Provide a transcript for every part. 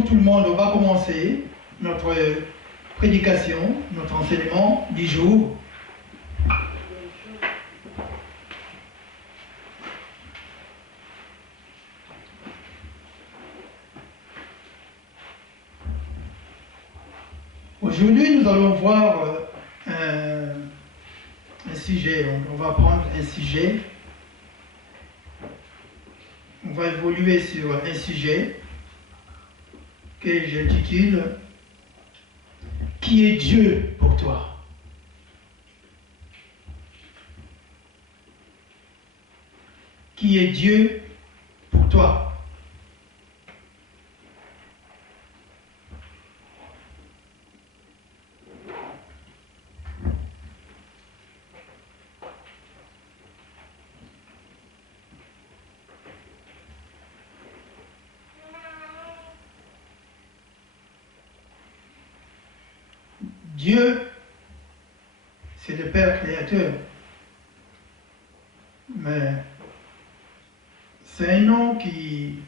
Bonjour tout le monde, on va commencer notre prédication, notre enseignement du jour. Aujourd'hui, nous allons voir un sujet, on va prendre un sujet, on va évoluer sur un sujet que j'intitule « Qui est Dieu pour toi ?» Qui est Dieu pour toi? Dieu, c'est le Père créateur, mais c'est un nom qui...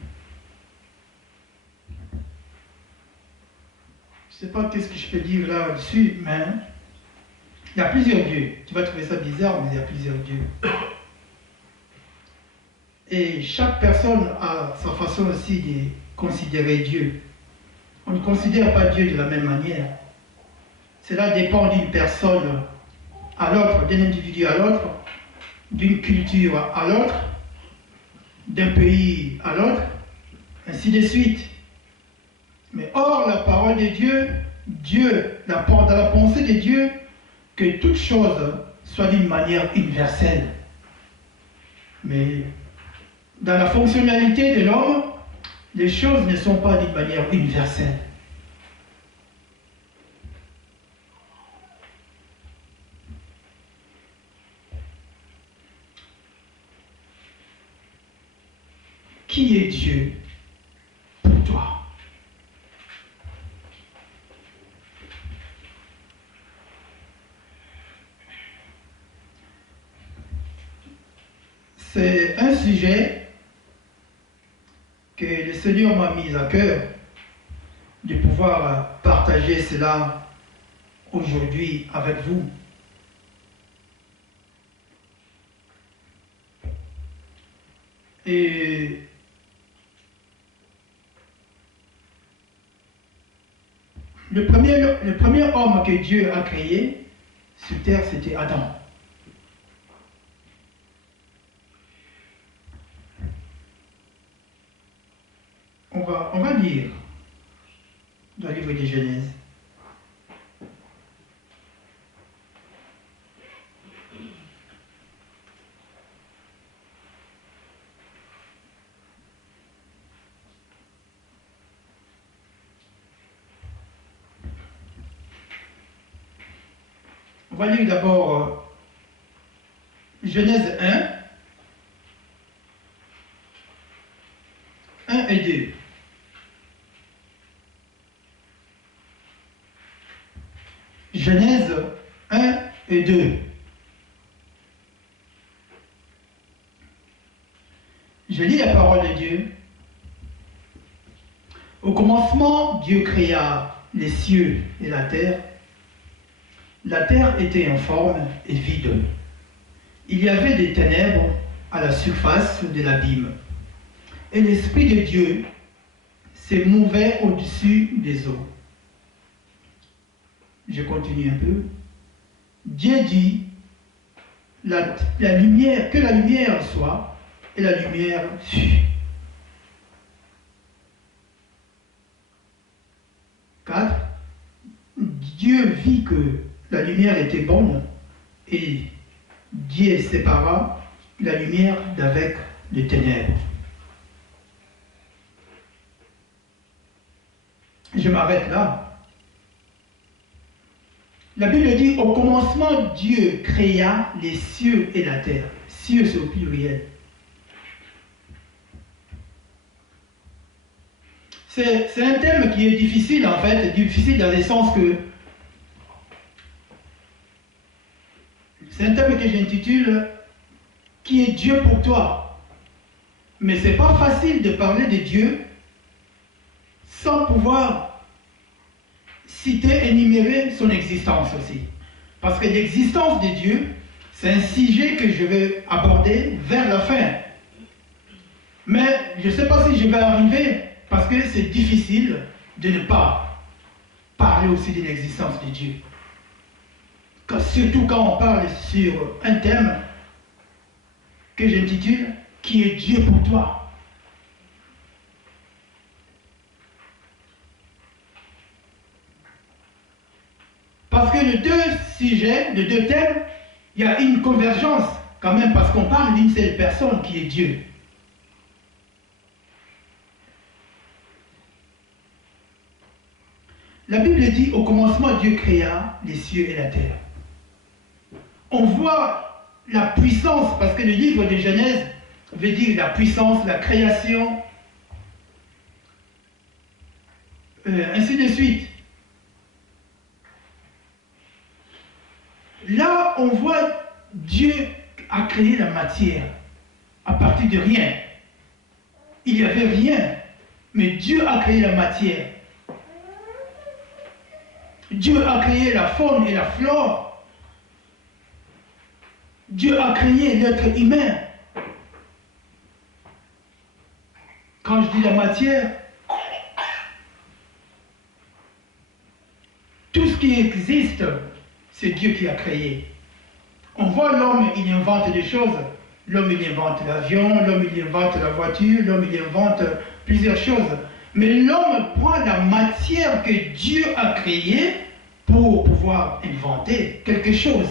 Je ne sais pas qu'est-ce que je peux dire là-dessus, mais il y a plusieurs dieux. Tu vas trouver ça bizarre, mais il y a plusieurs dieux. Et chaque personne a sa façon aussi de considérer Dieu. On ne considère pas Dieu de la même manière. Cela dépend d'une personne à l'autre, d'un individu à l'autre, d'une culture à l'autre, d'un pays à l'autre, ainsi de suite. Mais or, la parole de Dieu, dans la pensée de Dieu, que toute chose soit d'une manière universelle. Mais dans la fonctionnalité de l'homme, les choses ne sont pas d'une manière universelle. Qui est Dieu pour toi? C'est un sujet que le Seigneur m'a mis à cœur de pouvoir partager cela aujourd'hui avec vous. Et le premier homme que Dieu a créé sur terre, c'était Adam. On va lire dans le livre de Genèse. On va lire d'abord Genèse 1 et 2. Genèse 1 et 2. Je lis la parole de Dieu. Au commencement, Dieu créa les cieux et la terre. La terre était informe et vide. Il y avait des ténèbres à la surface de l'abîme. Et l'Esprit de Dieu se mouvait au-dessus des eaux. Je continue un peu. Dieu dit, que la lumière soit, et la lumière fut. 4. Dieu vit que la lumière était bonne, et Dieu sépara la lumière d'avec les ténèbres. Je m'arrête là. La Bible dit, au commencement, Dieu créa les cieux et la terre. Cieux, c'est au pluriel. C'est un thème qui est difficile, en fait, difficile dans le sens que c'est un thème que j'intitule « Qui est Dieu pour toi ?» Mais ce n'est pas facile de parler de Dieu sans pouvoir citer, énumérer son existence aussi. Parce que l'existence de Dieu, c'est un sujet que je vais aborder vers la fin. Mais je ne sais pas si je vais arriver, parce que c'est difficile de ne pas parler aussi de l'existence de Dieu. Surtout quand on parle sur un thème que j'intitule « Qui est Dieu pour toi ?» Parce que les deux sujets, les deux thèmes, il y a une convergence quand même, parce qu'on parle d'une seule personne qui est Dieu. La Bible dit, au commencement, Dieu créa les cieux et la terre. On voit la puissance, parce que le livre de Genèse veut dire la puissance, la création, ainsi de suite. Là, on voit Dieu a créé la matière à partir de rien. Il n'y avait rien, mais Dieu a créé la matière. Dieu a créé la faune et la flore. Dieu a créé l'être humain. Quand je dis la matière, tout ce qui existe, c'est Dieu qui a créé. On voit l'homme, il invente des choses. L'homme, il invente l'avion, l'homme, il invente la voiture, l'homme, il invente plusieurs choses. Mais l'homme prend la matière que Dieu a créée pour pouvoir inventer quelque chose.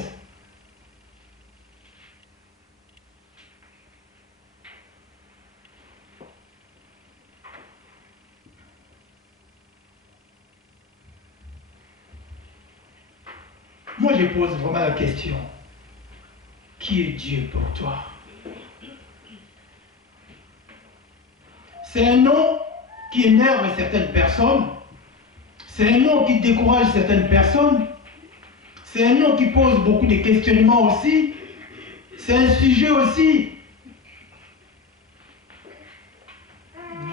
Moi, je pose vraiment la question. Qui est Dieu pour toi? C'est un nom qui énerve certaines personnes. C'est un nom qui décourage certaines personnes. C'est un nom qui pose beaucoup de questionnements aussi. C'est un sujet aussi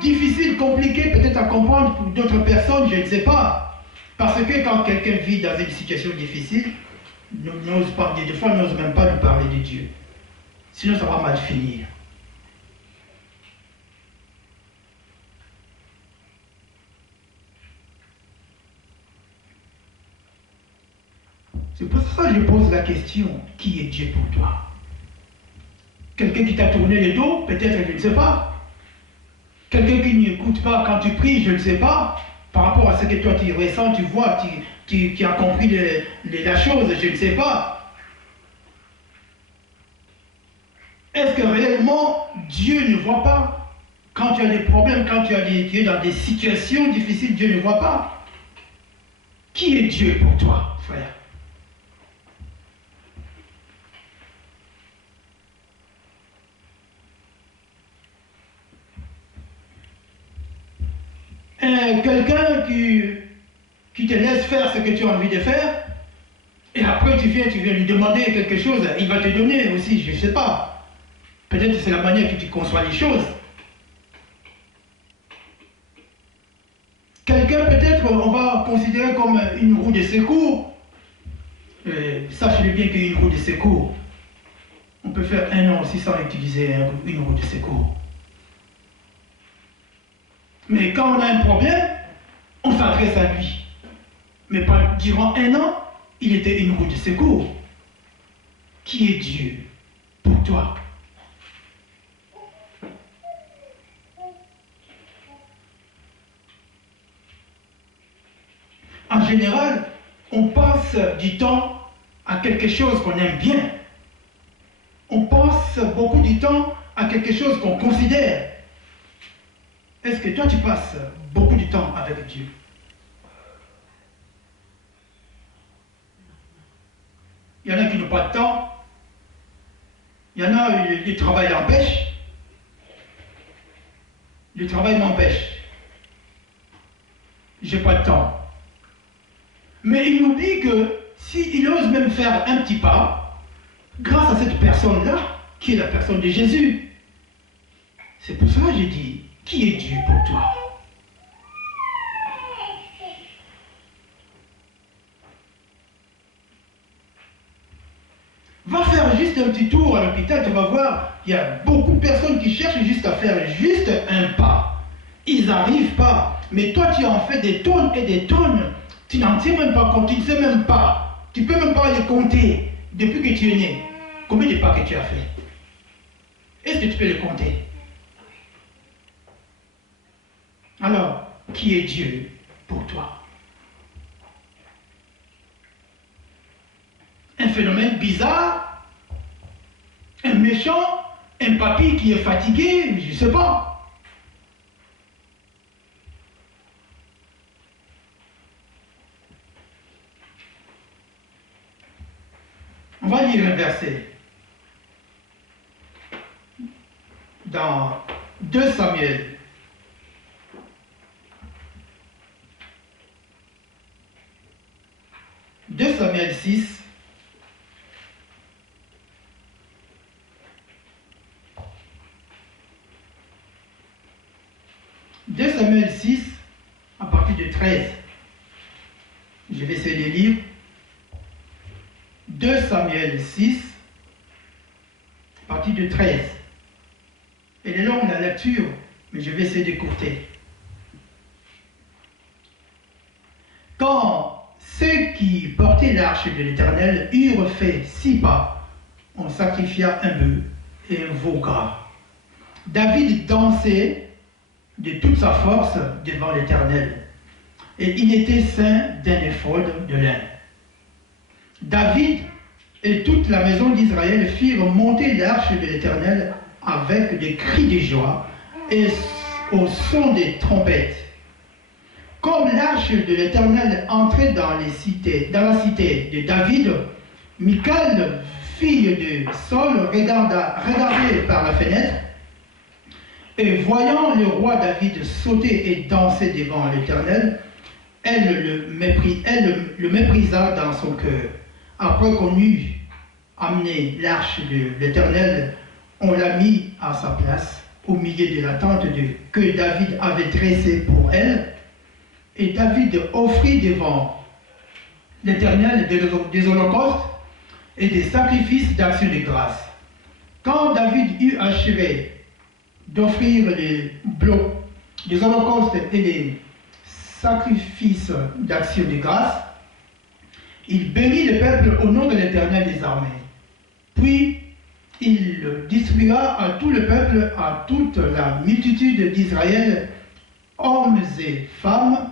difficile, compliqué peut-être à comprendre pour d'autres personnes, je ne sais pas. Parce que quand quelqu'un vit dans une situation difficile, n'ose pas, des fois, n'ose même pas lui parler de Dieu. Sinon, ça va mal finir. C'est pour ça que je pose la question, qui est Dieu pour toi? Quelqu'un qui t'a tourné le dos, peut-être, je ne sais pas. Quelqu'un qui n'écoute pas quand tu pries, je ne sais pas. Par rapport à ce que toi tu ressens, tu vois, tu as compris la chose, je ne sais pas. Est-ce que réellement Dieu ne voit pas? Quand tu as des problèmes, quand tu es dans des situations difficiles, Dieu ne voit pas. Qui est Dieu pour toi, frère? Quelqu'un qui te laisse faire ce que tu as envie de faire, et après tu viens lui demander quelque chose, il va te donner aussi, je ne sais pas. Peut-être que c'est la manière que tu conçois les choses. Quelqu'un peut-être on va considérer comme une roue de secours. Sachez-le bien qu'une roue de secours, on peut faire un an aussi sans utiliser une roue de secours. Mais quand on a un problème, on s'adresse à lui. Mais durant un an, il était une roue de secours. Qui est Dieu pour toi? En général, on passe du temps à quelque chose qu'on aime bien. On passe beaucoup du temps à quelque chose qu'on considère. Est-ce que toi tu passes beaucoup de temps avec Dieu? Il y en a qui n'ont pas de temps. Il y en a qui le travail empêche. Le travail m'empêche. J'ai pas de temps. Mais il nous dit que s'il ose même faire un petit pas, grâce à cette personne-là, qui est la personne de Jésus, c'est pour ça que j'ai dit, qui est Dieu pour toi? juste un petit tour à l'hôpital, tu vas voir, il y a beaucoup de personnes qui cherchent juste à faire juste un pas. Ils n'arrivent pas. Mais toi, tu en fais des tonnes et des tonnes. Tu n'en tiens même pas compte, tu ne sais même pas. Tu ne peux même pas les compter depuis que tu es né. Combien de pas que tu as fait? Est-ce que tu peux les compter? Alors, qui est Dieu pour toi? Un phénomène bizarre? Un méchant? Un papy qui est fatigué? Je ne sais pas. On va lire un verset. Dans 2 Samuel. 2 Samuel 6. Samuel 6, à partir de 13. Je vais essayer de lire. 2 Samuel 6, à partir de 13. Elle est longue la lecture, mais je vais essayer d'écourter. Quand ceux qui portaient l'arche de l'Éternel eurent fait 6 pas, on sacrifia un bœuf et un veau gras. David dansait de toute sa force devant l'Éternel, et il était ceint d'un éphod de lin. David et toute la maison d'Israël firent monter l'arche de l'Éternel avec des cris de joie et au son des trompettes. Comme l'arche de l'Éternel entrait dans la cité de David, Michal, fille de Saul, regardait par la fenêtre, et voyant le roi David sauter et danser devant l'Éternel, elle le méprisa dans son cœur. Après qu'on eut amené l'arche de l'Éternel, on l'a mis à sa place, au milieu de la tente que David avait dressée pour elle. Et David offrit devant l'Éternel des holocaustes et des sacrifices d'action de grâce. Quand David eut achevé d'offrir les blocs, les holocaustes et les sacrifices d'action de grâce, il bénit le peuple au nom de l'Éternel des armées. Puis il distribua à tout le peuple, à toute la multitude d'Israël, hommes et femmes,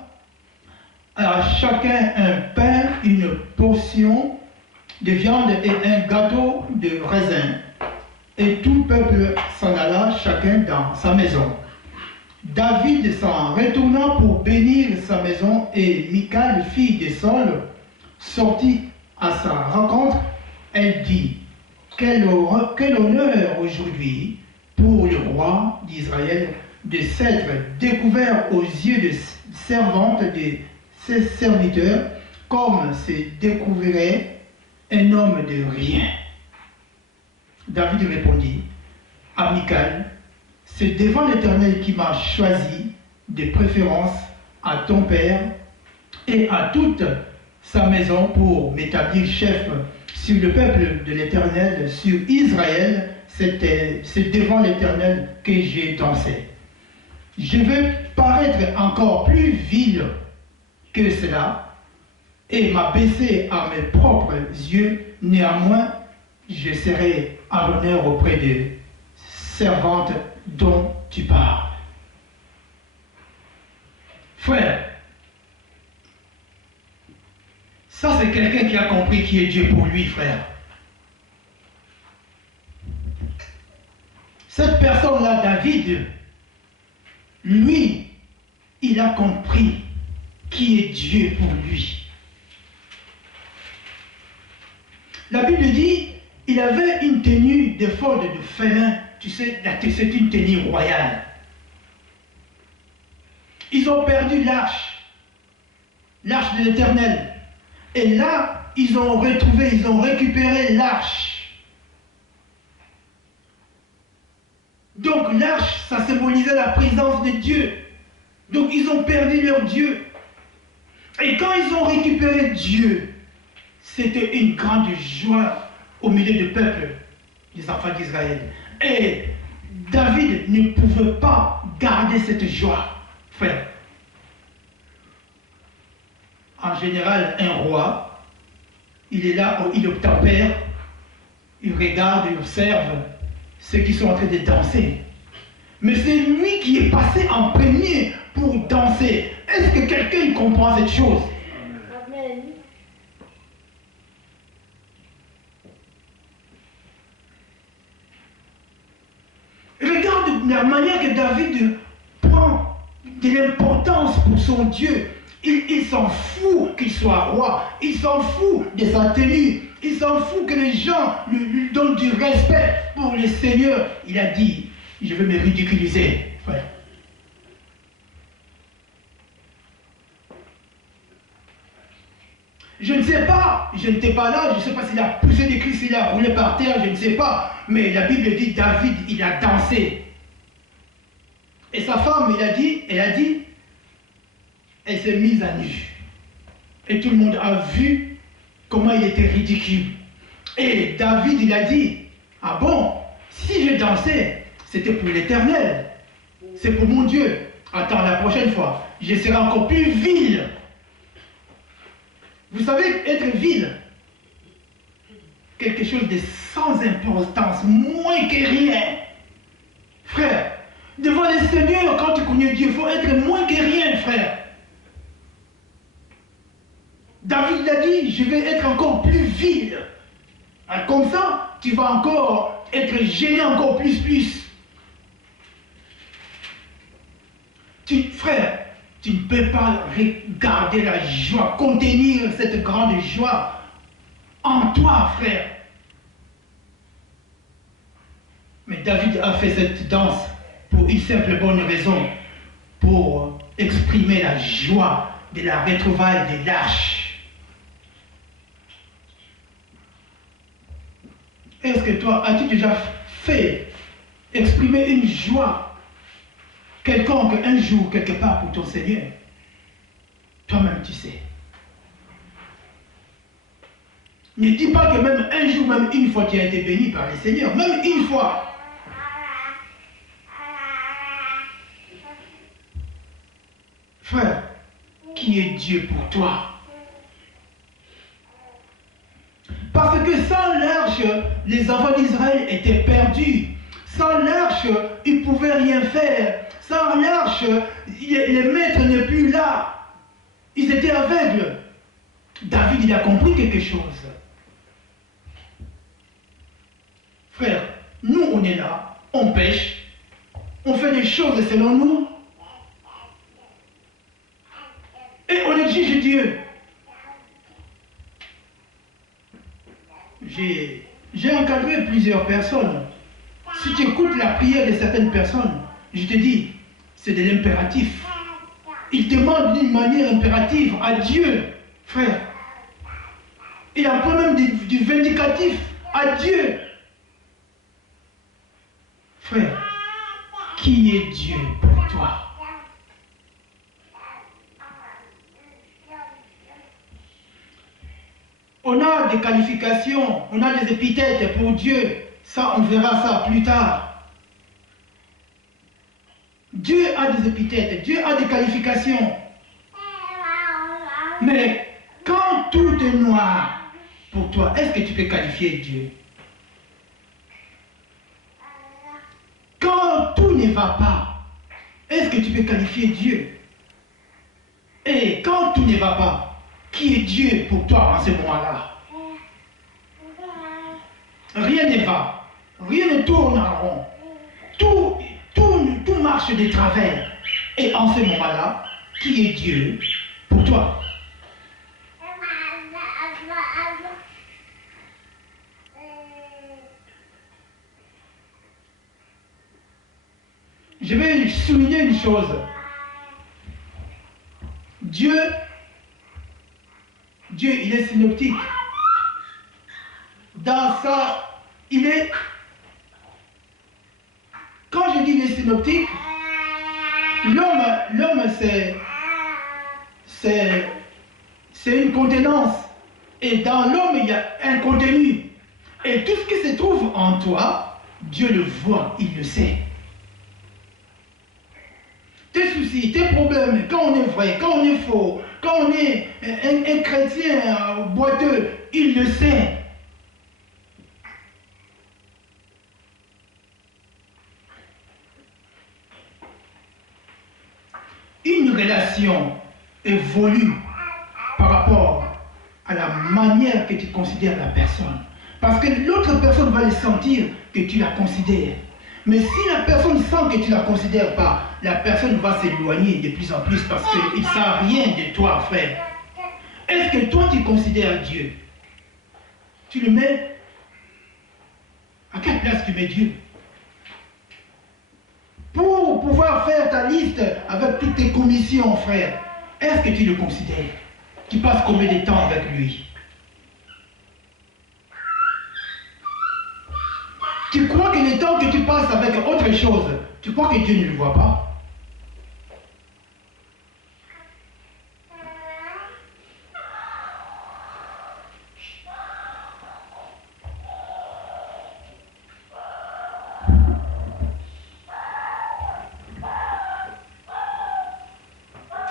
à chacun un pain, une portion de viande et un gâteau de raisin. Et tout le peuple s'en alla, chacun dans sa maison. David s'en retourna pour bénir sa maison, et Michal, fille de Saul, sortit à sa rencontre. Elle dit: quel honneur aujourd'hui pour le roi d'Israël de s'être découvert aux yeux de servantes de ses serviteurs, comme se découvrait un homme de rien. David répondit à Michal: c'est devant l'Éternel qui m'a choisi de préférence à ton père et à toute sa maison pour m'établir chef sur le peuple de l'Éternel, sur Israël. C'est devant l'Éternel que j'ai dansé. Je veux paraître encore plus vil que cela et m'abaisser à mes propres yeux. Néanmoins, je serai à l'honneur auprès des servantes dont tu parles. Frère, ça c'est quelqu'un qui a compris qui est Dieu pour lui, frère. Cette personne-là, David, lui, il a compris qui est Dieu pour lui. La Bible dit, il avait une tenue d'éphod de félin. Tu sais, c'est une tenue royale. Ils ont perdu l'arche de l'Éternel. Et là, ils ont récupéré l'arche. Donc l'arche, ça symbolisait la présence de Dieu. Donc ils ont perdu leur Dieu. Et quand ils ont récupéré Dieu, c'était une grande joie au milieu du peuple des enfants d'Israël. Et David ne pouvait pas garder cette joie, frère. En général, un roi, il est là, il obtempère, il regarde, il observe ceux qui sont en train de danser. Mais c'est lui qui est passé en premier pour danser. Est-ce que quelqu'un comprend cette chose? Amen. Regarde la manière que David prend de l'importance pour son Dieu. Il s'en fout qu'il soit roi. Il s'en fout de sa tenue. Il s'en fout que les gens lui donnent du respect pour le Seigneur. Il a dit, je vais me ridiculiser. Ouais. Je ne sais pas, je n'étais pas là, je ne sais pas s'il a poussé des cris, s'il a roulé par terre, je ne sais pas. Mais la Bible dit, David, il a dansé. Et sa femme, elle a dit, elle s'est mise à nu. Et tout le monde a vu comment il était ridicule. Et David, il a dit, ah bon, si je dansais, c'était pour l'Éternel. C'est pour mon Dieu. Attends, la prochaine fois, je serai encore plus vil. Vous savez, être vil, quelque chose de sans importance, moins que rien. Frère, devant le Seigneur, quand tu connais Dieu, il faut être moins que rien, frère. David l'a dit, je vais être encore plus vil. Comme ça, tu vas encore être gêné encore plus. Frère, tu ne peux pas regarder la joie, contenir cette grande joie en toi, frère. Mais David a fait cette danse pour une simple bonne raison, pour exprimer la joie de la retrouvaille des lâches. Est-ce que toi, as-tu déjà fait exprimer une joie quelconque un jour, quelque part pour ton Seigneur? Toi-même, tu sais. Ne dis pas que même un jour, même une fois, tu as été béni par le Seigneur. Même une fois. Frère, qui est Dieu pour toi? Parce que sans l'arche, les enfants d'Israël étaient perdus. Sans l'arche, ils ne pouvaient rien faire. Sans l'arche, les maîtres n'est plus là. Ils étaient aveugles. David, il a compris quelque chose. Frère, nous, on est là, on pêche, on fait des choses selon nous, et on exige Dieu. J'ai encadré plusieurs personnes. Si tu écoutes la prière de certaines personnes, je te dis, c'est de l'impératif. Ils demandent d'une manière impérative à Dieu, frère. Il emploie même du vindicatif à Dieu. Frère, qui est Dieu pour toi? On a des qualifications, on a des épithètes pour Dieu. Ça, on verra ça plus tard. Dieu a des épithètes, Dieu a des qualifications. Mais quand tout est noir pour toi, est-ce que tu peux qualifier Dieu? Quand tout ne va pas, est-ce que tu peux qualifier Dieu? Et quand tout ne va pas, qui est Dieu pour toi en ce moment-là? Rien ne va, rien ne tourne en rond. Tout marche de travers. Et en ce moment-là, qui est Dieu pour toi? Je vais souligner une chose. Dieu, il est synoptique. Dans ça, il est... Quand je dis il est synoptique, l'homme c'est une contenance. Et dans l'homme, il y a un contenu. Et tout ce qui se trouve en toi, Dieu le voit, il le sait. Tes soucis, tes problèmes, quand on est vrai, quand on est faux, quand on est un chrétien boiteux, il le sait. Une relation évolue par rapport à la manière que tu considères la personne. Parce que l'autre personne va le sentir que tu la considères. Mais si la personne sent que tu ne la considères pas, la personne va s'éloigner de plus en plus parce qu'il ne sait rien de toi, frère. Est-ce que toi tu considères Dieu? Tu le mets? À quelle place tu mets Dieu? Pour pouvoir faire ta liste avec toutes tes commissions, frère, est-ce que tu le considères? Tu passes combien de temps avec lui? Tu crois que le temps que tu passes avec autre chose, tu crois que Dieu ne le voit pas?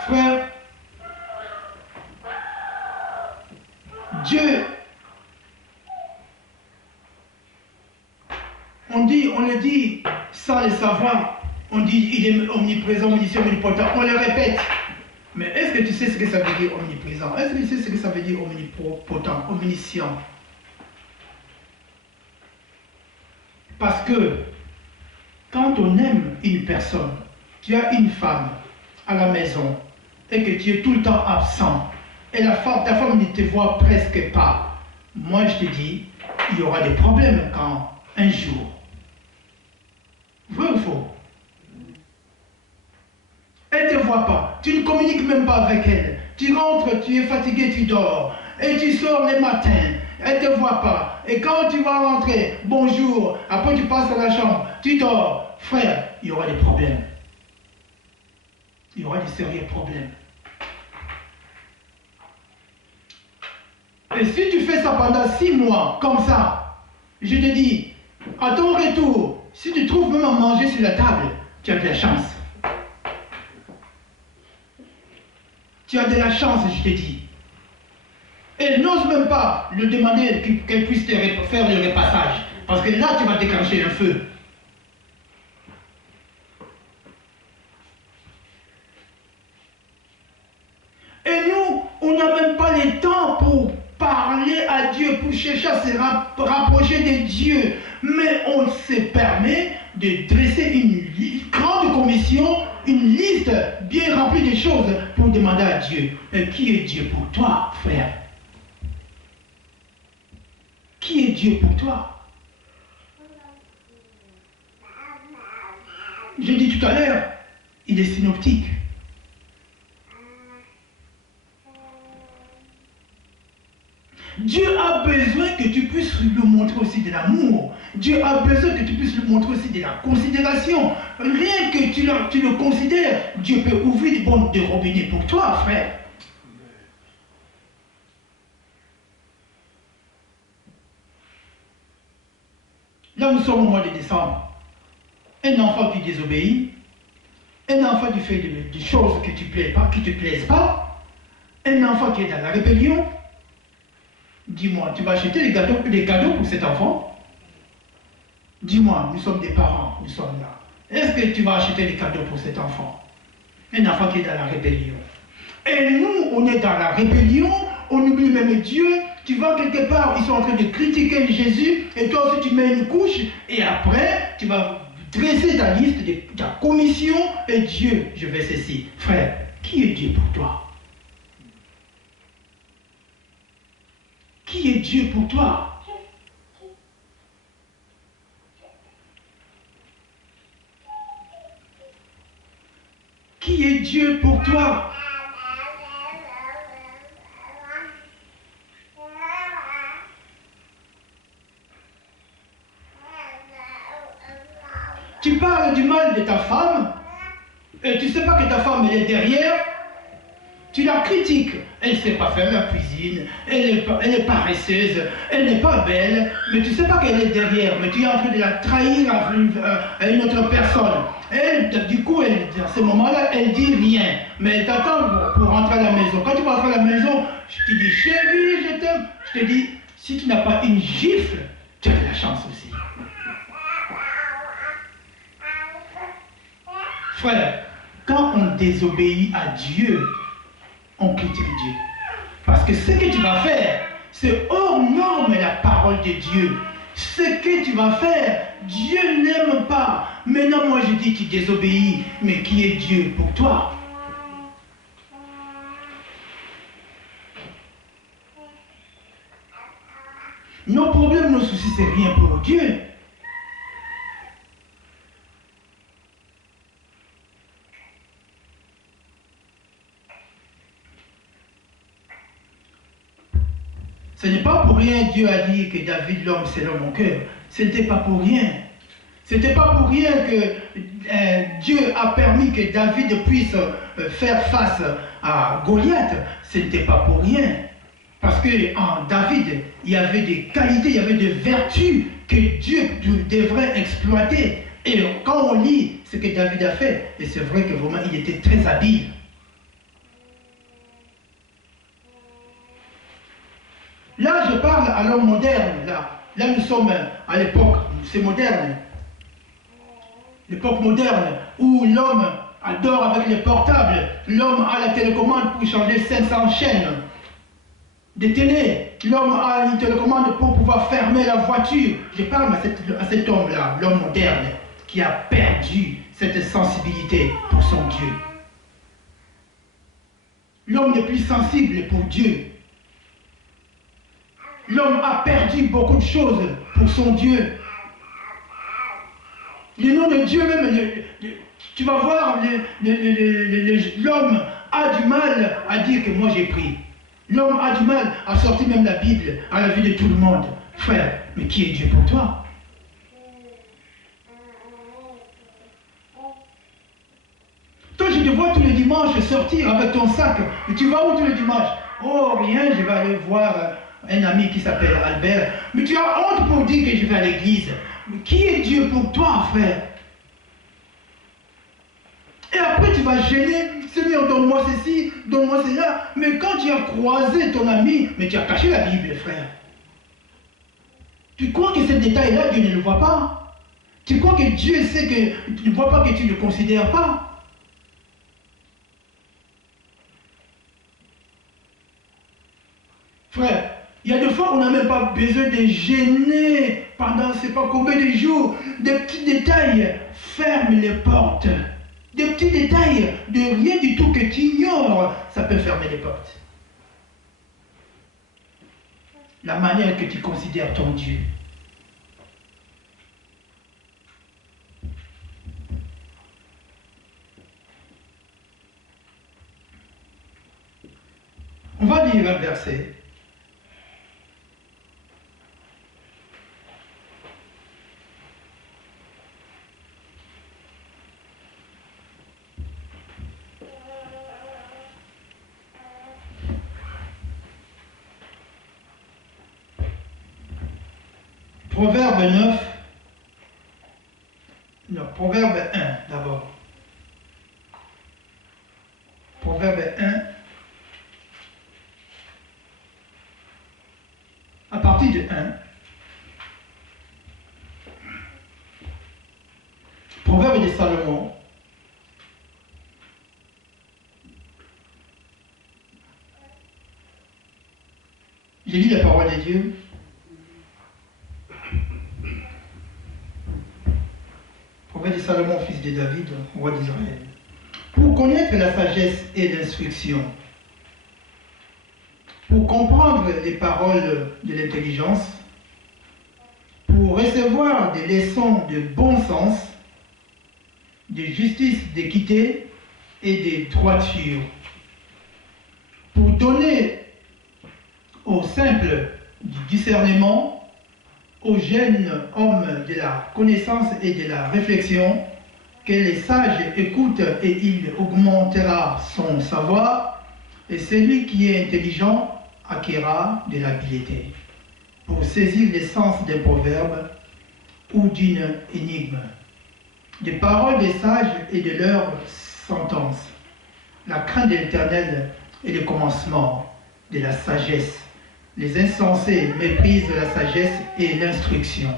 Frère, Dieu, on le dit sans le savoir, on dit il est omniprésent, omniscient, omnipotent, on le répète. Mais est-ce que tu sais ce que ça veut dire omniprésent? Est-ce que tu sais ce que ça veut dire omnipotent, omniscient? Parce que quand on aime une personne, tu as une femme à la maison et que tu es tout le temps absent et ta femme ne te voit presque pas, moi je te dis, il y aura des problèmes quand un jour. Vrai ou faux? Elle ne te voit pas, tu ne communiques même pas avec elle. Tu rentres, tu es fatigué, tu dors. Et tu sors le matin, elle ne te voit pas. Et quand tu vas rentrer, bonjour, après tu passes à la chambre, tu dors. Frère, il y aura des problèmes. Il y aura des sérieux problèmes. Et si tu fais ça pendant 6 mois, comme ça, je te dis, à ton retour, si tu trouves même à manger sur la table, tu as de la chance. Tu as de la chance, je te dis. Elle n'ose même pas lui demander qu'elle puisse te faire le repassage. Parce que là, tu vas déclencher un feu. Et nous, on n'a même pas le temps pour parler à Dieu, pour chercher à se rapprocher de Dieu. Mais on se permet de dresser une grande commission, une liste bien remplie de choses pour demander à Dieu. Et qui est Dieu pour toi, frère? Qui est Dieu pour toi? J'ai dit tout à l'heure, il est synoptique. Dieu a besoin que tu puisses lui montrer aussi de l'amour. Dieu a besoin que tu puisses lui montrer aussi de la considération. Rien que tu le considères, Dieu peut ouvrir des robinets pour toi, frère. Là, nous sommes au mois de décembre. Un enfant qui désobéit, un enfant qui fait des choses qui ne te plaisent pas, un enfant qui est dans la rébellion. Dis-moi, tu vas acheter des cadeaux pour cet enfant? Dis-moi, nous sommes des parents, nous sommes là. Est-ce que tu vas acheter des cadeaux pour cet enfant? Un enfant qui est dans la rébellion. Et nous, on est dans la rébellion, on oublie même Dieu. Tu vas quelque part, ils sont en train de critiquer Jésus, et toi aussi tu mets une couche, et après, tu vas dresser ta liste de ta commission, et Dieu, je vais ceci. Frère, qui est Dieu pour toi? Qui est Dieu pour toi? Qui est Dieu pour toi? Tu parles du mal de ta femme et tu ne sais pas que ta femme elle est derrière. Tu la critiques. Elle ne sait pas faire la cuisine, elle est paresseuse, elle n'est pas belle, mais tu ne sais pas qu'elle est derrière, mais tu es en train de la trahir à une autre personne. Elle, du coup, à ce moment-là, elle dit rien, mais elle t'attend pour rentrer à la maison. Quand tu vas rentrer à la maison, je te dis, chérie, je t'aime. Je te dis, si tu n'as pas une gifle, tu as de la chance aussi. Frère, quand on désobéit à Dieu, on critique Dieu. Parce que ce que tu vas faire, c'est hors norme la parole de Dieu. Ce que tu vas faire, Dieu n'aime pas. Maintenant, moi je dis tu désobéis, mais qui est Dieu pour toi? Nos problèmes, nos soucis, c'est rien pour Dieu. Ce n'est pas pour rien Dieu a dit que David, l'homme, c'est l'homme au cœur. Ce n'était pas pour rien. Ce n'était pas pour rien que Dieu a permis que David puisse faire face à Goliath. Ce n'était pas pour rien. Parce qu'en David, il y avait des qualités, il y avait des vertus que Dieu devrait exploiter. Et quand on lit ce que David a fait, et c'est vrai que vraiment il était très habile. Là, je parle à l'homme moderne. Là, nous sommes à l'époque, c'est moderne. L'époque moderne où l'homme adore avec les portables. L'homme a la télécommande pour changer 500 chaînes de télé. L'homme a une télécommande pour pouvoir fermer la voiture. Je parle à cet homme-là, l'homme moderne, qui a perdu cette sensibilité pour son Dieu. L'homme n'est plus sensible pour Dieu. L'homme a perdu beaucoup de choses pour son Dieu. Le nom de Dieu même, tu vas voir, l'homme a du mal à dire que moi j'ai pris. L'homme a du mal à sortir même la Bible à la vue de tout le monde. Frère, mais qui est Dieu pour toi? Toi, je te vois tous les dimanches sortir avec ton sac. Mais tu vas où tous les dimanches? Oh, rien, je vais aller voir un ami qui s'appelle Albert. Mais tu as honte pour dire que je vais à l'église. Mais qui est Dieu pour toi, frère? Et après, tu vas gêner. Seigneur, donne-moi ceci, donne-moi cela. Mais quand tu as croisé ton ami, mais tu as caché la Bible, frère. Tu crois que ce détail-là, Dieu ne le voit pas? Tu crois que Dieu sait que tu ne vois pas, que tu ne le considères pas? Frère, il y a des fois où on n'a même pas besoin de gêner pendant je ne sais pas combien de jours. Des petits détails ferment les portes. Des petits détails de rien du tout que tu ignores, ça peut fermer les portes. La manière que tu considères ton Dieu. On va lire un verset. Proverbe 9, non, Proverbe 1 d'abord. Proverbe 1, à partir de 1. Proverbe de Salomon. J'ai lu la parole de Dieu. Proverbe de Salomon, fils de David, roi d'Israël. Pour connaître la sagesse et l'instruction, pour comprendre les paroles de l'intelligence, pour recevoir des leçons de bon sens, de justice, d'équité et de droiture, pour donner aux simples du discernement, aux jeunes hommes de la connaissance et de la réflexion, que les sages écoutent et il augmentera son savoir, Et celui qui est intelligent acquérera de l'habileté pour saisir l'essence d'un proverbe ou d'une énigme, des paroles des sages et de leurs sentences. La crainte de l'Éternel est le commencement de la sagesse. Les insensés méprisent la sagesse et l'instruction.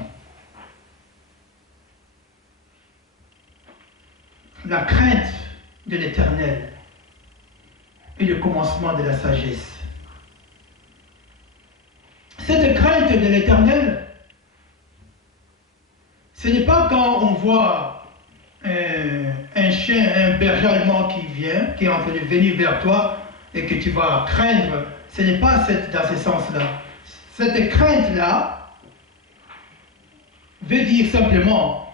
La crainte de l'Éternel est le commencement de la sagesse. Cette crainte de l'Éternel, ce n'est pas quand on voit un chien, un berger allemand qui vient, qui est en train de venir vers toi et que tu vas craindre. Ce n'est pas dans ce sens-là. Cette crainte-là veut dire simplement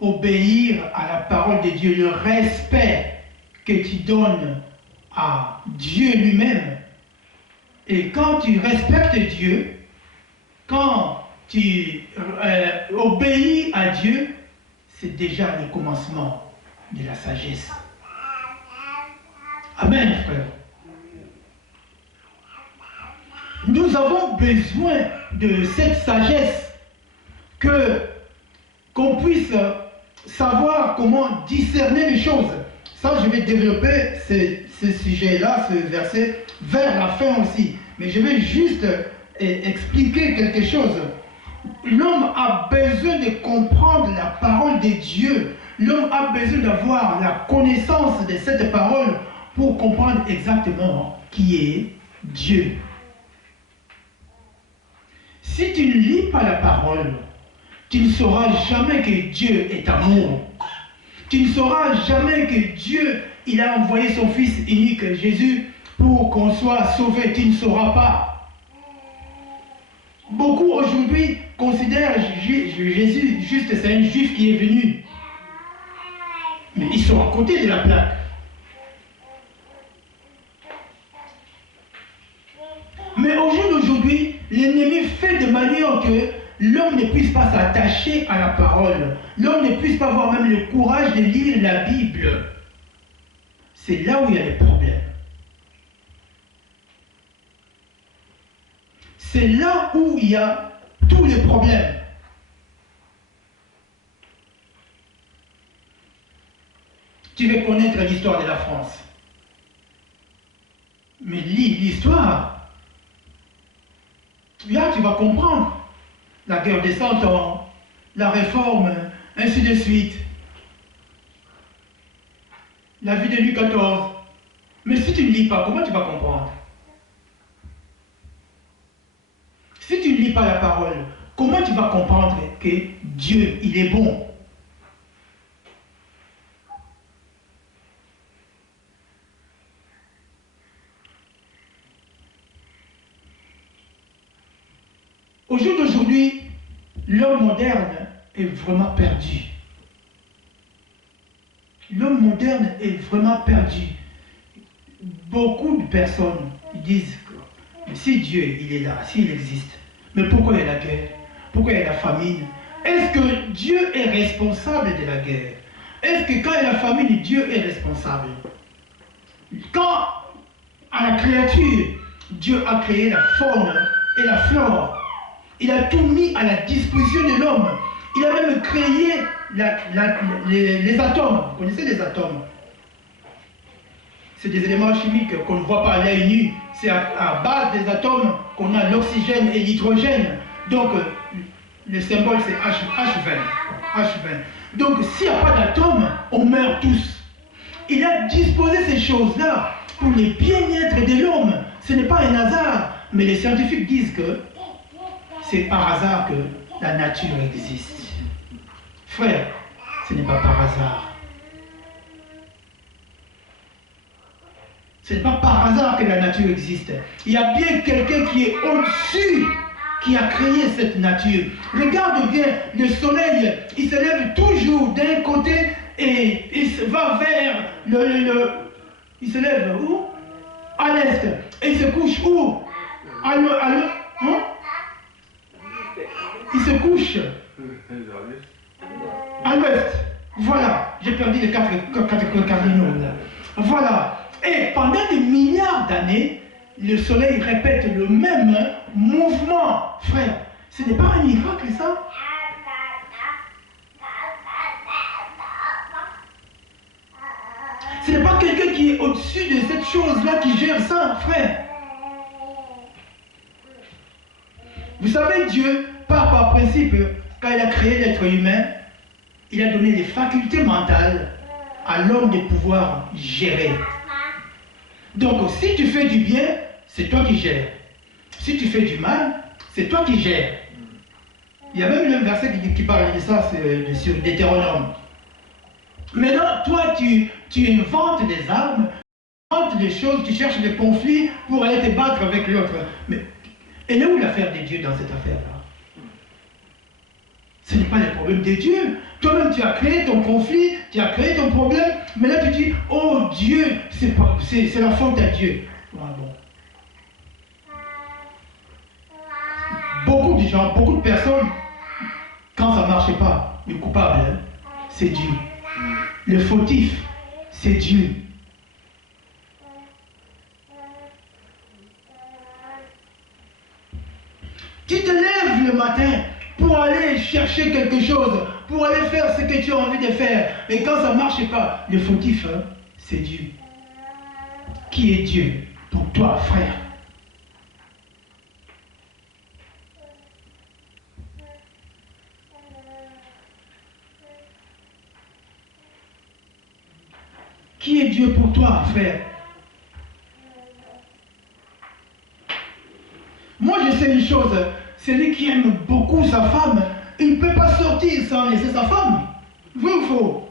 obéir à la parole de Dieu, le respect que tu donnes à Dieu lui-même. Et quand tu respectes Dieu, quand tu obéis à Dieu, c'est déjà le commencement de la sagesse. Amen, frère. Nous avons besoin de cette sagesse qu'on puisse savoir comment discerner les choses. Ça, je vais développer ce sujet-là, ce verset, vers la fin aussi. Mais je vais juste expliquer quelque chose. L'homme a besoin de comprendre la parole de Dieu. L'homme a besoin d'avoir la connaissance de cette parole pour comprendre exactement qui est Dieu. Si tu ne lis pas la parole, tu ne sauras jamais que Dieu est amour. Tu ne sauras jamais que Dieu, il a envoyé son Fils unique, Jésus, pour qu'on soit sauvé. Tu ne sauras pas. Beaucoup aujourd'hui considèrent Jésus juste c'est un juif qui est venu. Mais ils sont à côté de la plaque. Mais au jour d'aujourd'hui, l'ennemi fait de manière que l'homme ne puisse pas s'attacher à la parole. L'homme ne puisse pas avoir même le courage de lire la Bible. C'est là où il y a les problèmes. C'est là où il y a tous les problèmes. Tu veux connaître l'histoire de la France. Mais lis l'histoire. Là, tu vas comprendre. La guerre des 100 ans, la réforme, ainsi de suite. La vie de Louis XIV. Mais si tu ne lis pas, comment tu vas comprendre? Si tu ne lis pas la parole, comment tu vas comprendre que Dieu, il est bon? Au jour d'aujourd'hui, l'homme moderne est vraiment perdu. L'homme moderne est vraiment perdu. Beaucoup de personnes disent que si Dieu il est là, s'il existe, mais pourquoi il y a la guerre? Pourquoi il y a la famine? Est-ce que Dieu est responsable de la guerre? Est-ce que quand il y a la famine, Dieu est responsable? Quand à la créature, Dieu a créé la faune et la flore, il a tout mis à la disposition de l'homme. Il a même créé les atomes. Vous connaissez les atomes? C'est des éléments chimiques qu'on ne voit pas à l'œil nu. C'est à base des atomes qu'on a l'oxygène et l'hydrogène. Donc, le symbole c'est H20. Donc, s'il n'y a pas d'atomes, on meurt tous. Il a disposé ces choses-là pour le bien-être de l'homme. Ce n'est pas un hasard. Mais les scientifiques disent que c'est par hasard que la nature existe. Frère, ce n'est pas par hasard. Ce n'est pas par hasard que la nature existe. Il y a bien quelqu'un qui est au-dessus, qui a créé cette nature. Regarde bien, le soleil, il se lève toujours d'un côté et il se va vers il se lève où? À l'est. Et il se couche où? Hein? Il se couche à l'ouest. Voilà, j'ai perdu les quatre cardinaux. Voilà. Et pendant des milliards d'années, le soleil répète le même mouvement, frère. Ce n'est pas un miracle, ça? Ce n'est pas quelqu'un qui est au-dessus de cette chose-là qui gère ça, frère. Vous savez, Dieu, par principe, quand il a créé l'être humain, il a donné les facultés mentales à l'homme de pouvoir gérer. Donc, si tu fais du bien, c'est toi qui gères. Si tu fais du mal, c'est toi qui gères. Il y a même un verset qui parle de ça, c'est sur Deutéronome. Maintenant, toi, tu inventes des armes, tu inventes des choses, tu cherches des conflits pour aller te battre avec l'autre. Mais elle est où l'affaire de Dieu dans cette affaire-là? Ce n'est pas le problème de Dieu. Toi-même, tu as créé ton conflit, tu as créé ton problème, mais là, tu dis, oh Dieu, c'est la faute à Dieu. Ah, bon. Beaucoup de gens, beaucoup de personnes, quand ça ne marche pas, le coupable, hein, c'est Dieu. Le fautif, c'est Dieu. Tu te lèves le matin pour aller chercher quelque chose, pour aller faire ce que tu as envie de faire. Et quand ça ne marche pas, le fautif, hein, c'est Dieu. Qui est Dieu pour toi, frère? Qui est Dieu pour toi, frère? Moi, je sais une chose. Celui qui aime beaucoup sa femme, il ne peut pas sortir sans laisser sa femme. Vrai ou faux?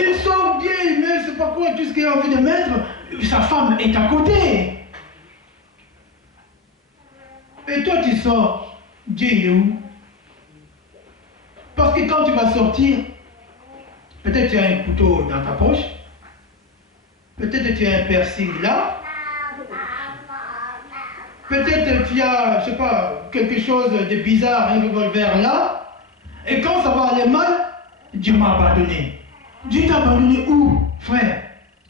Il sort bien, il met, je ne sais pas quoi, tout ce qu'il a envie de mettre. Sa femme est à côté. Et toi, tu sors. Dieu, il est où? Parce que quand tu vas sortir, peut-être tu as un couteau dans ta poche. Peut-être tu as un piercing là. Peut-être tu as, je sais pas, quelque chose de bizarre, un revolver là. Et quand ça va aller mal, Dieu m'a abandonné. Dieu t'a abandonné où, frère?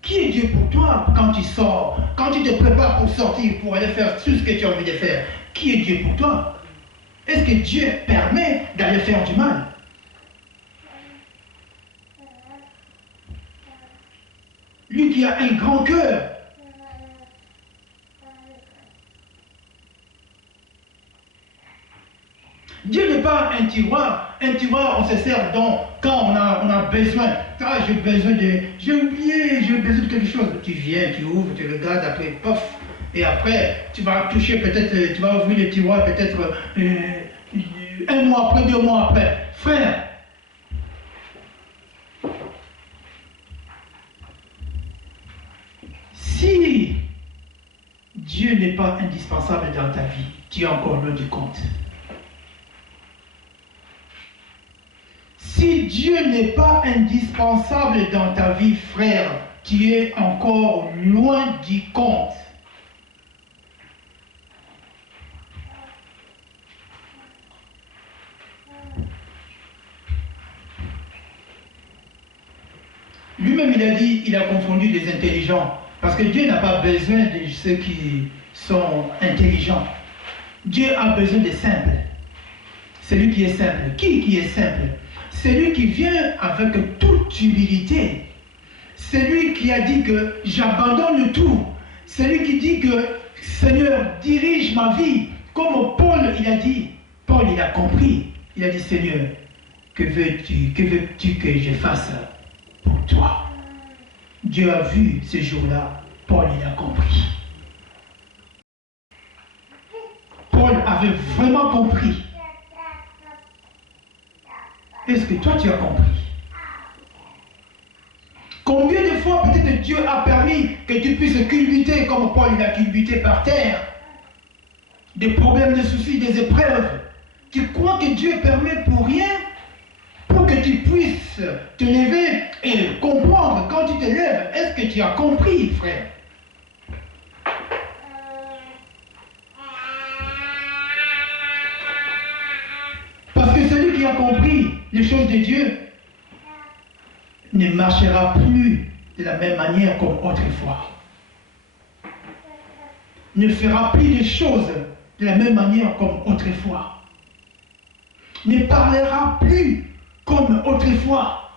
Qui est Dieu pour toi quand tu sors? Quand tu te prépares pour sortir, pour aller faire tout ce que tu as envie de faire? Qui est Dieu pour toi? Est-ce que Dieu permet d'aller faire du mal? Lui qui a un grand cœur. Dieu n'est pas un tiroir. Un tiroir, on se sert quand on a besoin. Ah, j'ai besoin de... J'ai oublié, j'ai besoin de quelque chose. Tu viens, tu ouvres, tu regardes, après, pof. Et après, tu vas toucher peut-être, tu vas ouvrir le tiroir peut-être un mois après, 2 mois après. Frère, si Dieu n'est pas indispensable dans ta vie, tu es encore loin du compte. Si Dieu n'est pas indispensable dans ta vie, frère, tu es encore loin du compte. Lui-même, il a dit, il a confondu les intelligents. Parce que Dieu n'a pas besoin de ceux qui sont intelligents. Dieu a besoin des simples. Celui qui est simple. Qui est simple? Celui qui vient avec toute humilité. Celui qui a dit que j'abandonne tout. Celui qui dit que Seigneur, dirige ma vie. Comme Paul, il a dit. Paul, il a compris. Il a dit, Seigneur, que veux-tu que je fasse pour toi? Dieu a vu ce jour-là. Paul, il a compris. Paul avait vraiment compris. Est-ce que toi, tu as compris? Combien de fois peut-être Dieu a permis que tu puisses culbuter comme Paul il a culbuté par terre? Des problèmes, des soucis, des épreuves. Tu crois que Dieu permet pour rien? Pour que tu puisses te lever et comprendre quand tu te lèves. Est-ce que tu as compris, frère? Parce que celui qui a compris les choses de Dieu ne marchera plus de la même manière comme autrefois. Ne fera plus les choses de la même manière comme autrefois. Ne parlera plus comme autrefois.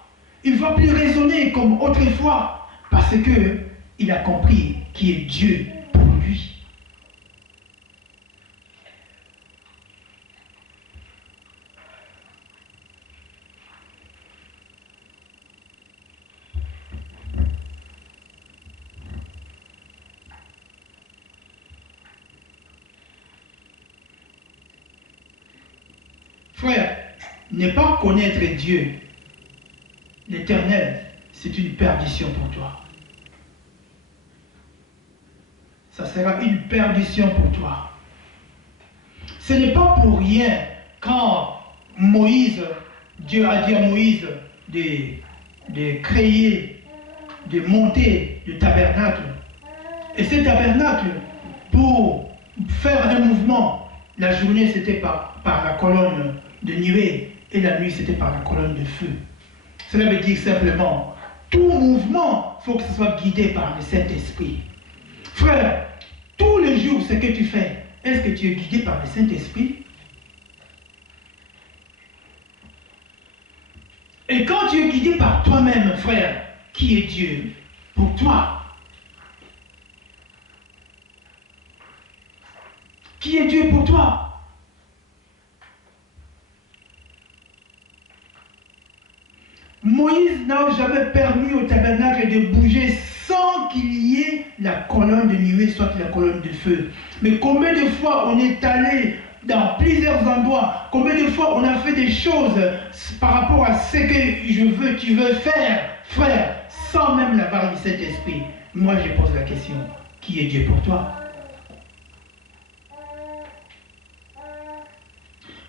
Il ne va plus raisonner comme autrefois parce qu'il a compris qui est Dieu pour lui. Frère, ne pas connaître Dieu, l'Éternel, c'est une perdition pour toi. Ça sera une perdition pour toi. Ce n'est pas pour rien quand Moïse, Dieu a dit à Moïse de créer, de monter le tabernacle. Et ce tabernacle, pour faire un mouvement, la journée c'était par la colonne de nuée et la nuit c'était par la colonne de feu. Cela veut dire simplement, tout mouvement, il faut que ce soit guidé par le Saint-Esprit. Frère, tous les jours, ce que tu fais, est-ce que tu es guidé par le Saint-Esprit? Et quand tu es guidé par toi-même, frère, qui est Dieu pour toi? Qui est Dieu pour toi? Moïse n'a jamais permis au tabernacle de bouger sans qu'il y ait la colonne de nuée, soit la colonne de feu. Mais combien de fois on est allé dans plusieurs endroits, combien de fois on a fait des choses par rapport à ce que tu veux faire, frère, sans même l'avoir du Saint-Esprit. Moi je pose la question, qui est Dieu pour toi?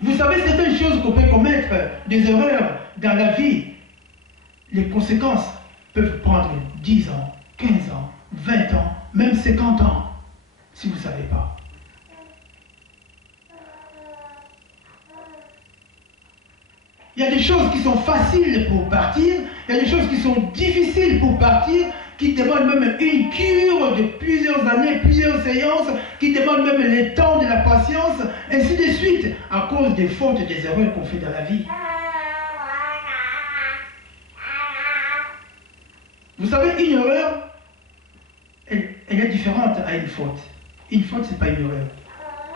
Vous savez, certaines choses qu'on peut commettre, des erreurs dans la vie, les conséquences peuvent prendre 10 ans, 15 ans, 20 ans, même 50 ans, si vous ne savez pas. Il y a des choses qui sont faciles pour partir, il y a des choses qui sont difficiles pour partir, qui demandent même une cure de plusieurs années, plusieurs séances, qui demandent même le temps de la patience, ainsi de suite, à cause des fautes, des erreurs qu'on fait dans la vie. Vous savez, une erreur, elle est différente à une faute. Une faute, ce n'est pas une erreur.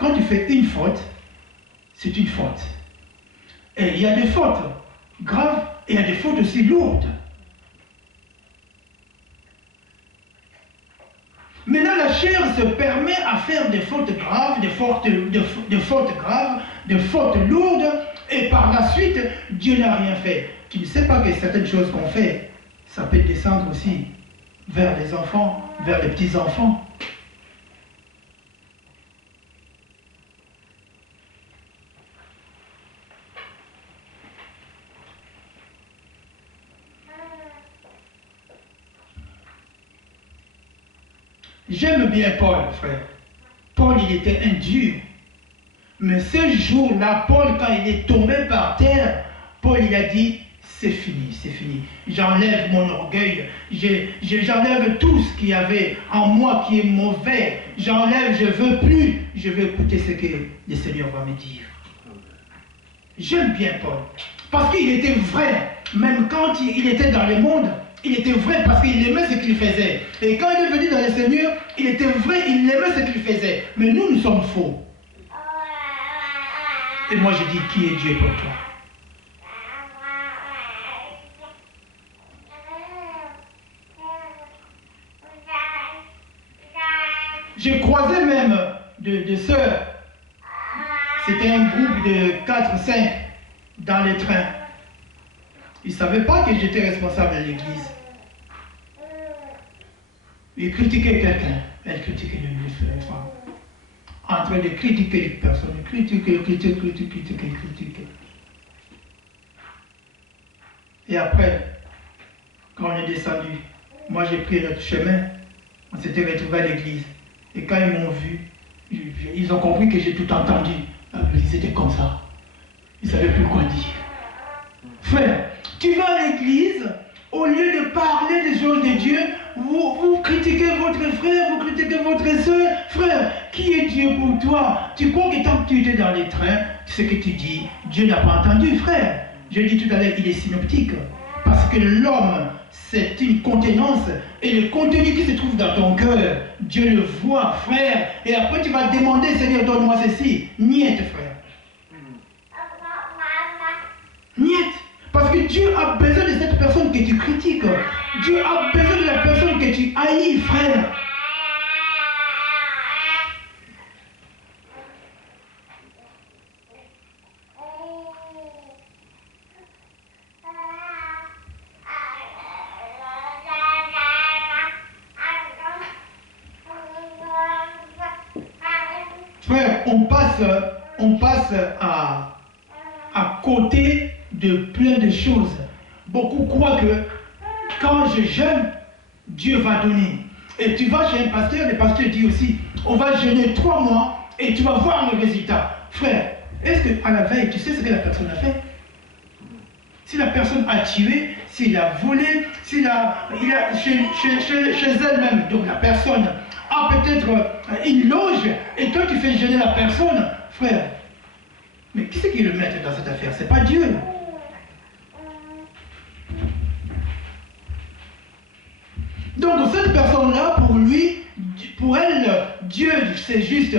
Quand tu fais une faute, c'est une faute. Et il y a des fautes graves et il y a des fautes aussi lourdes. Maintenant, la chair se permet à faire des fautes graves, des fautes graves, des fautes lourdes, et par la suite, Dieu n'a rien fait. Tu ne sais pas que certaines choses qu'on fait, ça peut descendre aussi vers les enfants, vers les petits-enfants. J'aime bien Paul, frère. Paul, il était un dur. Mais ce jour-là, Paul, quand il est tombé par terre, Paul, il a dit, c'est fini, c'est fini. J'enlève mon orgueil, j'enlève tout ce qu'il y avait en moi qui est mauvais. J'enlève, je ne veux plus. Je veux écouter ce que le Seigneur va me dire. J'aime bien Paul. Parce qu'il était vrai. Même quand il était dans le monde, il était vrai parce qu'il aimait ce qu'il faisait. Et quand il est venu dans le Seigneur, il était vrai, il aimait ce qu'il faisait. Mais nous sommes faux. Et moi je dis, qui est Dieu pour toi? J'ai croisé même de sœurs. C'était un groupe de 4-5 dans les trains. Ils ne savaient pas que j'étais responsable de l'église. Ils critiquaient quelqu'un. Elle critiquait les femmes. En train de critiquer les personnes. Critiquer. Et après, quand on est descendu, moi j'ai pris notre chemin. On s'était retrouvés à l'église. Et quand ils m'ont vu, ils ont compris que j'ai tout entendu. Ils étaient comme ça. Ils ne savaient plus quoi dire. Frère, tu vas à l'église, Au lieu de parler des choses de Dieu, vous critiquez votre frère, vous critiquez votre soeur. Frère, qui est Dieu pour toi? Tu crois que tant que tu étais dans les trains, ce que tu dis, Dieu n'a pas entendu, frère. Je l'ai dit tout à l'heure, il est synoptique. Parce que l'homme, c'est une contenance. Et le contenu qui se trouve dans ton cœur, Dieu le voit, frère. Et après, tu vas demander, Seigneur, donne-moi ceci. Niet, frère. Niet. Parce que Dieu a besoin de cette personne que tu critiques. Dieu a besoin de la personne que tu haïs, frère. Frère, on passe à côté de plein de choses. Beaucoup croient que quand je jeûne, Dieu va donner. Et tu vas chez un pasteur, le pasteur dit aussi, on va jeûner 3 mois et tu vas voir le résultat. Frère, est-ce qu'à la veille, tu sais ce que la personne a fait? Si la personne a tué, s'il a volé, s'il a, chez elle-même, donc la personne a peut-être une loge, et toi tu fais jeûner la personne, frère, mais qui c'est qui le met dans cette affaire? C'est pas Dieu. Donc cette personne-là, pour elle, Dieu, c'est juste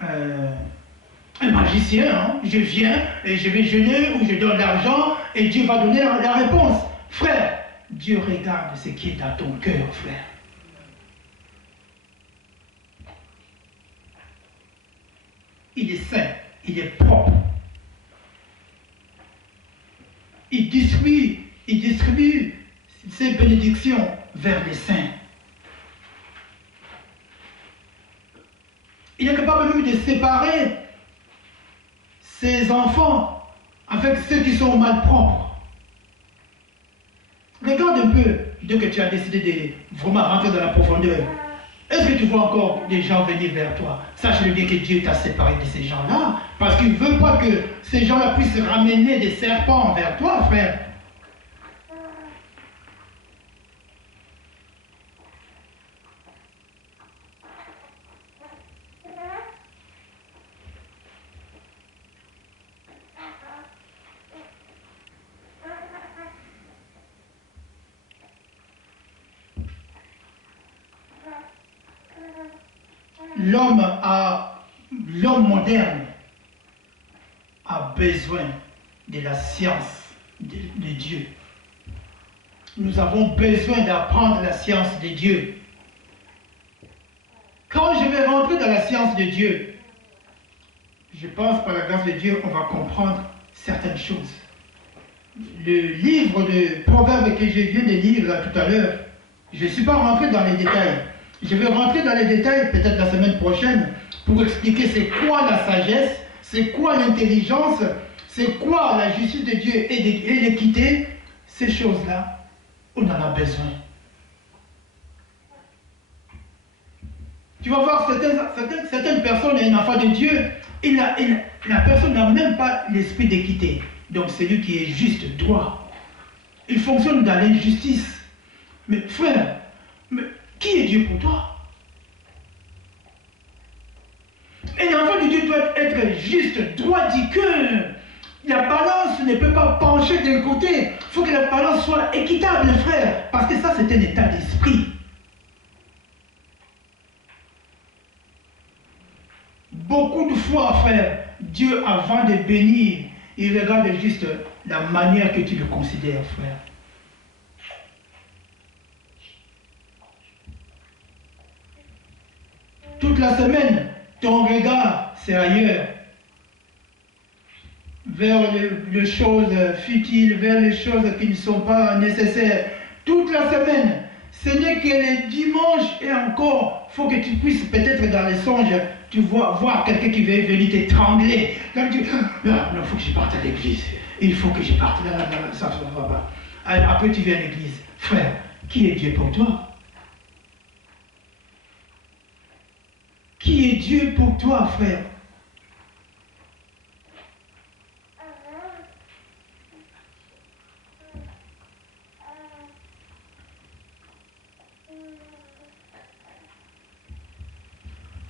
un magicien. Hein. Je viens et je vais jeûner ou je donne l'argent et Dieu va donner la réponse. Frère, Dieu regarde ce qui est dans ton cœur, frère. Il est saint, il est propre. Il distribue ses bénédictions vers les saints. Il est capable même de séparer ses enfants avec ceux qui sont malpropres. Regarde un peu, dès que tu as décidé de vraiment rentrer dans la profondeur, est-ce que tu vois encore des gens venir vers toi? Sache-le bien que Dieu t'a séparé de ces gens-là, parce qu'il ne veut pas que ces gens-là puissent ramener des serpents vers toi, frère. L'homme moderne a besoin de la science de Dieu. Nous avons besoin d'apprendre la science de Dieu. Quand je vais rentrer dans la science de Dieu, je pense par la grâce de Dieu, on va comprendre certaines choses. Le livre de Proverbes que je viens de lire là, tout à l'heure, je ne suis pas rentré dans les détails. Je vais rentrer dans les détails peut-être la semaine prochaine pour expliquer c'est quoi la sagesse, c'est quoi l'intelligence, c'est quoi la justice de Dieu et l'équité. Ces choses-là, on en a besoin. Tu vas voir certaines personnes, un enfant de Dieu, la personne n'a même pas l'esprit d'équité. Donc c'est lui qui est juste, droit. Il fonctionne dans l'injustice. Mais frère, qui est Dieu pour toi? Un enfant de Dieu doit être juste, droit du cœur. La balance ne peut pas pencher d'un côté. Il faut que la balance soit équitable, frère. Parce que ça, c'est un état d'esprit. Beaucoup de fois, frère, Dieu, avant de bénir, il regarde juste la manière que tu le considères, frère. Toute la semaine, ton regard, c'est ailleurs. Vers les choses futiles, vers les choses qui ne sont pas nécessaires. Toute la semaine, ce n'est que le dimanche et encore, il faut que tu puisses peut-être dans les songes, tu vois, voir quelqu'un qui veut venir t'étrangler. Là, tu dis, non, il faut que je parte à l'église. Il faut que je parte. Là, ça ne va pas. Après, tu viens à l'église. Frère, qui est Dieu pour toi? Qui est Dieu pour toi, frère?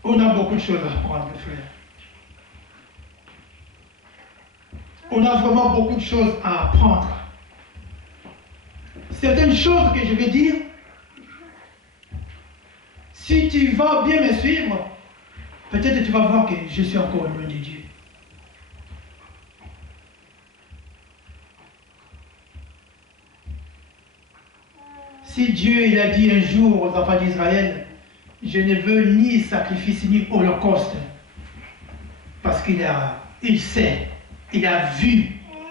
On a beaucoup de choses à apprendre, frère. On a vraiment beaucoup de choses à apprendre. Certaines choses que je vais dire, si tu vas bien me suivre, peut-être tu vas voir que je suis encore loin de Dieu. Si Dieu il a dit un jour aux enfants d'Israël, je ne veux ni sacrifice ni holocauste, parce il sait, il a vu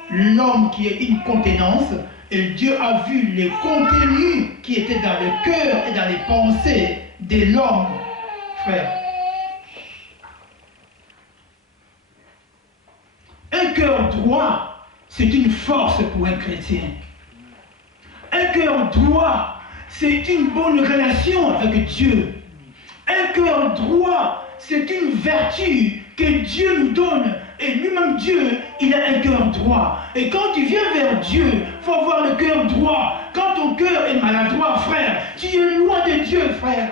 l'homme qui est une contenance, et Dieu a vu les contenus qui étaient dans le cœur et dans les pensées de l'homme, frère. Un cœur droit, c'est une force pour un chrétien. Un cœur droit, c'est une bonne relation avec Dieu. Un cœur droit, c'est une vertu que Dieu nous donne. Et lui-même Dieu, il a un cœur droit. Et quand tu viens vers Dieu, il faut avoir le cœur droit. Quand ton cœur est maladroit, frère, tu es loin de Dieu, frère.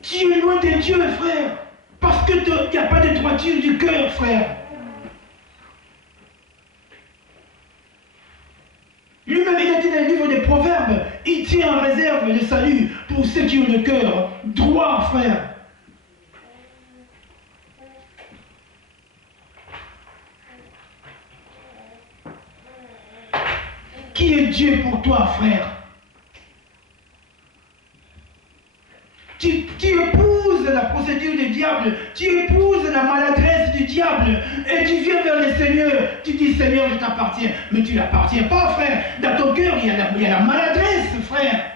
Tu es loin de Dieu, frère. Parce qu'il n'y a pas de droiture du cœur, frère. Lui-même, il a dit dans le livre des Proverbes, il tient en réserve le salut pour ceux qui ont le cœur droit, frère. Qui est Dieu pour toi, frère? Tu épouses la procédure du diable, tu épouses la maladresse du diable, et tu viens vers le Seigneur, tu dis Seigneur, je t'appartiens, mais tu n'appartiens pas, frère. Dans ton cœur, il y a la maladresse, frère.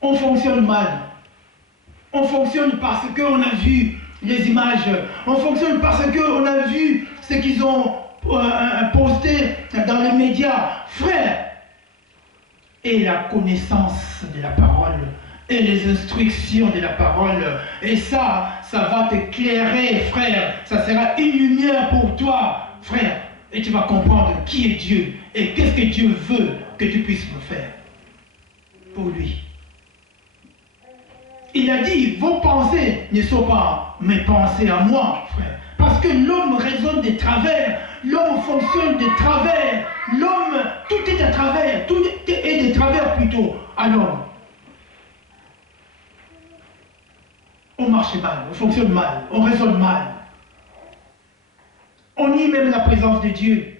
On fonctionne mal. On fonctionne parce qu'on a vu les images. On fonctionne parce qu'on a vu ce qu'ils ont posté dans les médias. Frère, et la connaissance de la parole, et les instructions de la parole, et ça va t'éclairer, frère. Ça sera une lumière pour toi, frère. Et tu vas comprendre qui est Dieu, et qu'est-ce que Dieu veut que tu puisses faire pour lui. Il a dit, vos pensées ne sont pas mes pensées à moi, frère. Parce que l'homme raisonne de travers, l'homme fonctionne de travers, l'homme, tout est à travers, tout est de travers plutôt à l'homme. On marche mal, on fonctionne mal, on raisonne mal. On nie même la présence de Dieu.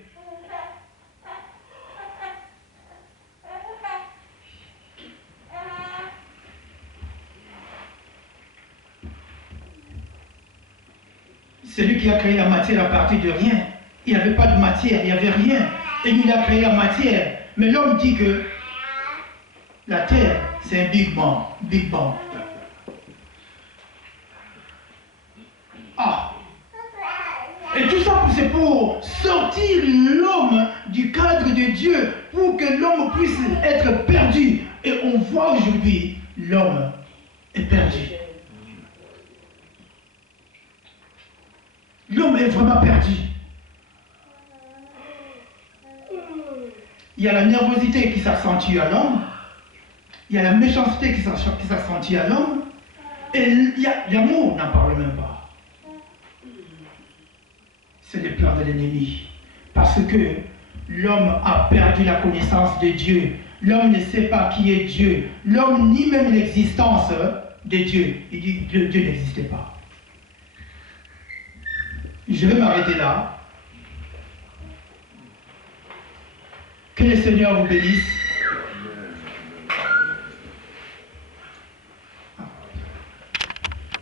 Celui qui a créé la matière à partir de rien. Il n'y avait pas de matière, il n'y avait rien. Et lui, il a créé la matière. Mais l'homme dit que la terre, c'est un Big Bang. Big Bang. Ah. Et tout ça, c'est pour sortir l'homme du cadre de Dieu, pour que l'homme puisse être perdu. Et on voit aujourd'hui, l'homme est perdu. L'homme est vraiment perdu. Il y a la nervosité qui s'accentue à l'homme, il y a la méchanceté qui s'accentue à l'homme, et il y a l'amour, on n'en parle même pas. C'est le plan de l'ennemi. Parce que l'homme a perdu la connaissance de Dieu. L'homme ne sait pas qui est Dieu. L'homme nie même l'existence de Dieu. Il dit que Dieu n'existait pas. Je vais m'arrêter là. Que le Seigneur vous bénisse.